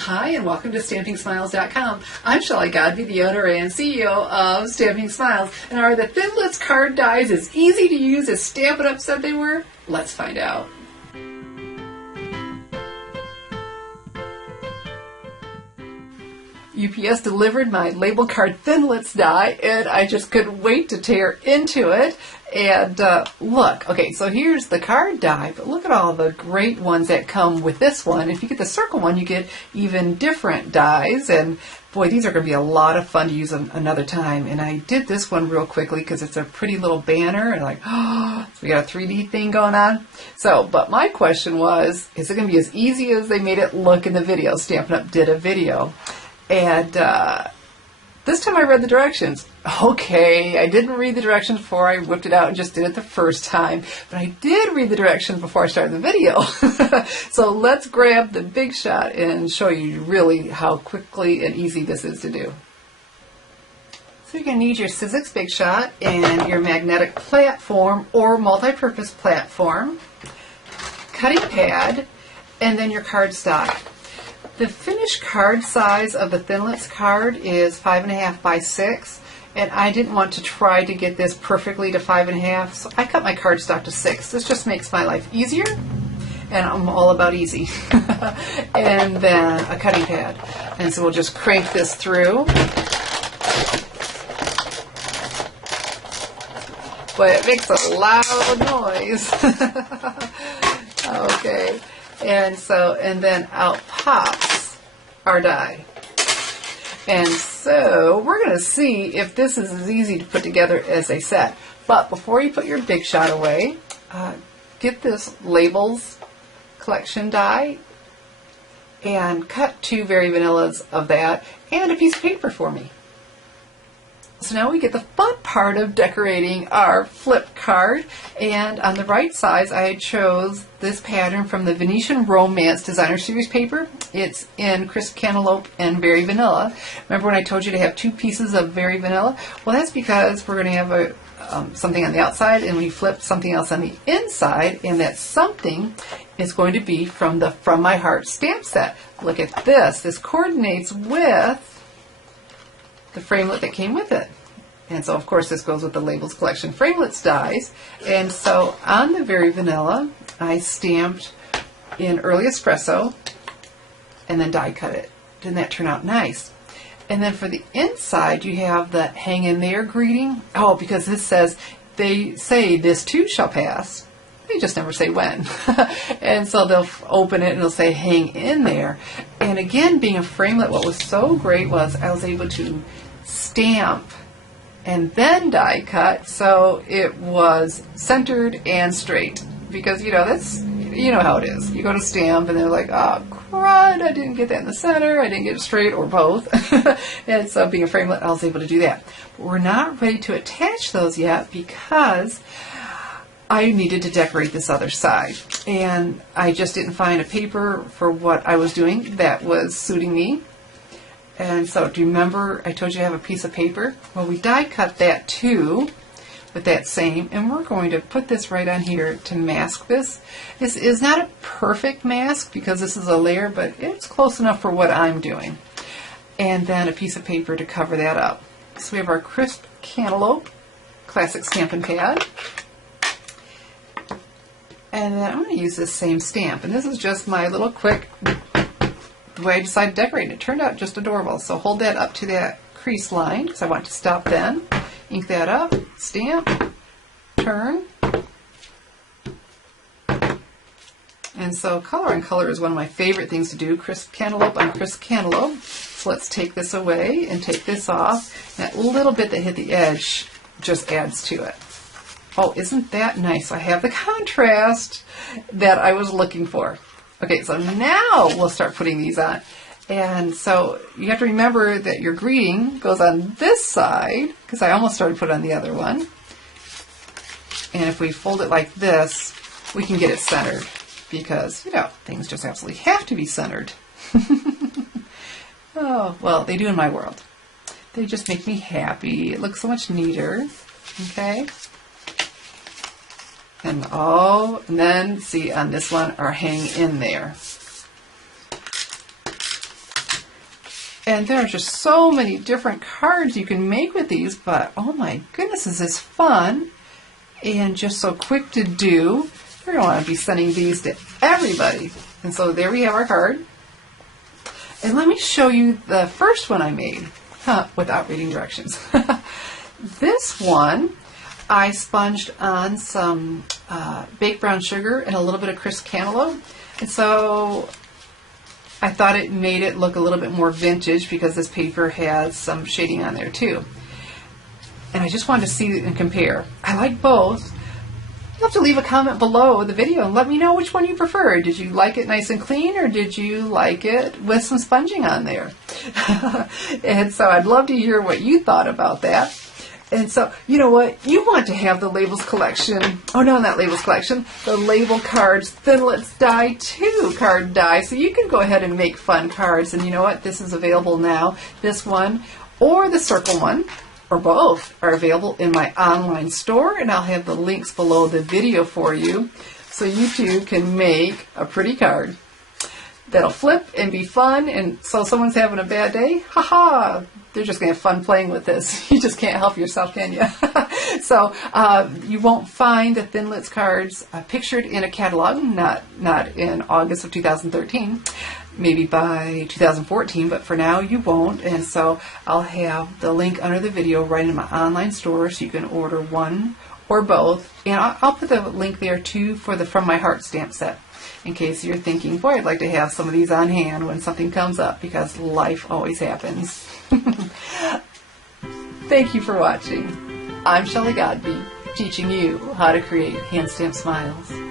Hi, and welcome to StampingSmiles.com. I'm Shelley Godby, the owner and CEO of Stamping Smiles. And are the Thinlints card dies as easy to use as Stampin' Up! Said they were? Let's find out. UPS delivered my label card Thinlints die, and I just couldn't wait to tear into it. And look, okay, so here's the card die, but look at all the great ones that come with this one. If you get the circle one, you get even different dies, and boy, these are going to be a lot of fun to use another time. And I did this one real quickly because it's a pretty little banner, and like, oh, so we got a 3D thing going on. So, but my question was, is it going to be as easy as they made it look in the video? Stampin' Up! Did a video. And this time I read the directions. Okay, I didn't read the directions before I whipped it out and just did it the first time, but I did read the directions before I started the video. So let's grab the big shot and show you really how quickly and easy this is to do. So you're going to need your Sizzix Big Shot and your magnetic platform or multi-purpose platform, cutting pad, and then your cardstock. The finished card size of the Thinlints card is 5.5 by 6, and I didn't want to try to get this perfectly to 5.5, so I cut my cardstock to 6. This just makes my life easier, and I'm all about easy. And then a cutting pad. And so we'll just crank this through. But it makes a loud noise. Okay. And then out pops our die. And so we're going to see if this is as easy to put together as they said. But before you put your Big Shot away, get this Labels collection die and cut 2 Very Vanillas of that and a piece of paper for me. So now we get the fun part of decorating our flip card, and on the right side I chose this pattern from the Venetian Romance Designer Series paper. It's in Crisp Cantaloupe and Very Vanilla. Remember when I told you to have 2 pieces of Very Vanilla? Well, that's because we're going to have something on the outside and we flip something else on the inside, and that something is going to be from the From My Heart stamp set. Look at this. This coordinates with the framelit that came with it. And so, of course, this goes with the Labels Collection Framelits dies. And so on the Very Vanilla, I stamped in Early Espresso and then die cut it. Didn't that turn out nice? And then for the inside, you have the hang in there greeting. Oh, because this says, they say this too shall pass. They just never say when. And so they'll open it and they'll say hang in there. And again, being a framelit, what was so great was I was able to stamp and then die cut, so it was centered and straight. Because that's how it is. You go to stamp and they're like, oh crud, I didn't get that in the center, I didn't get it straight, or both. And so being a framelit, I was able to do that. But we're not ready to attach those yet because I needed to decorate this other side, and I just didn't find a paper for what I was doing that was suiting me. And so, do you remember I told you to have a piece of paper? Well, we die cut that too with that same, and we're going to put this right on here to mask this. This is not a perfect mask because this is a layer, but it's close enough for what I'm doing. And then a piece of paper to cover that up. So we have our Crisp Cantaloupe Classic Stampin' Pad. And then I'm going to use this same stamp. And this is just my little quick, the way I decided to decorate it. It turned out just adorable. So hold that up to that crease line because I want to stop then. Ink that up, stamp, turn. And so color on color is one of my favorite things to do. Crisp Cantaloupe on Crisp Cantaloupe. So let's take this away and take this off. That little bit that hit the edge just adds to it. Oh, isn't that nice? I have the contrast that I was looking for. Okay, so now we'll start putting these on. And so you have to remember that your greeting goes on this side, because I almost started to put it on the other one. And if we fold it like this, we can get it centered, because, things just absolutely have to be centered. Oh, well, they do in my world. They just make me happy. It looks so much neater. Okay? And then see on this one, our hang in there. And there are just so many different cards you can make with these, but oh my goodness, is this fun and just so quick to do. You're going to want to be sending these to everybody. And so there we have our card. And let me show you the first one I made without reading directions. This one, I sponged on some baked brown sugar and a little bit of crisp cantaloupe. And so I thought it made it look a little bit more vintage because this paper has some shading on there too. And I just wanted to see and compare. I like both. You'll have to leave a comment below the video and let me know which one you prefer. Did you like it nice and clean, or did you like it with some sponging on there? And so I'd love to hear what you thought about that. And so, you know what? You want to have the labels collection. Oh, no, not labels collection. The label cards, Thinlints die 2 card die. So you can go ahead and make fun cards. And you know what? This is available now. This one or the circle one, or both, are available in my online store. And I'll have the links below the video for you, so you too can make a pretty card that'll flip and be fun. And so someone's having a bad day, haha, they're just going to have fun playing with this. You just can't help yourself, can you? So you won't find the Thinlints cards pictured in a catalog, not in August of 2013, maybe by 2014, but for now you won't. And so I'll have the link under the video right in my online store, so you can order one or both. And I'll put the link there too for the From My Heart stamp set, in case you're thinking, boy, I'd like to have some of these on hand when something comes up, because life always happens. Thank you for watching. I'm Shelley Godby, teaching you how to create hand stamped smiles.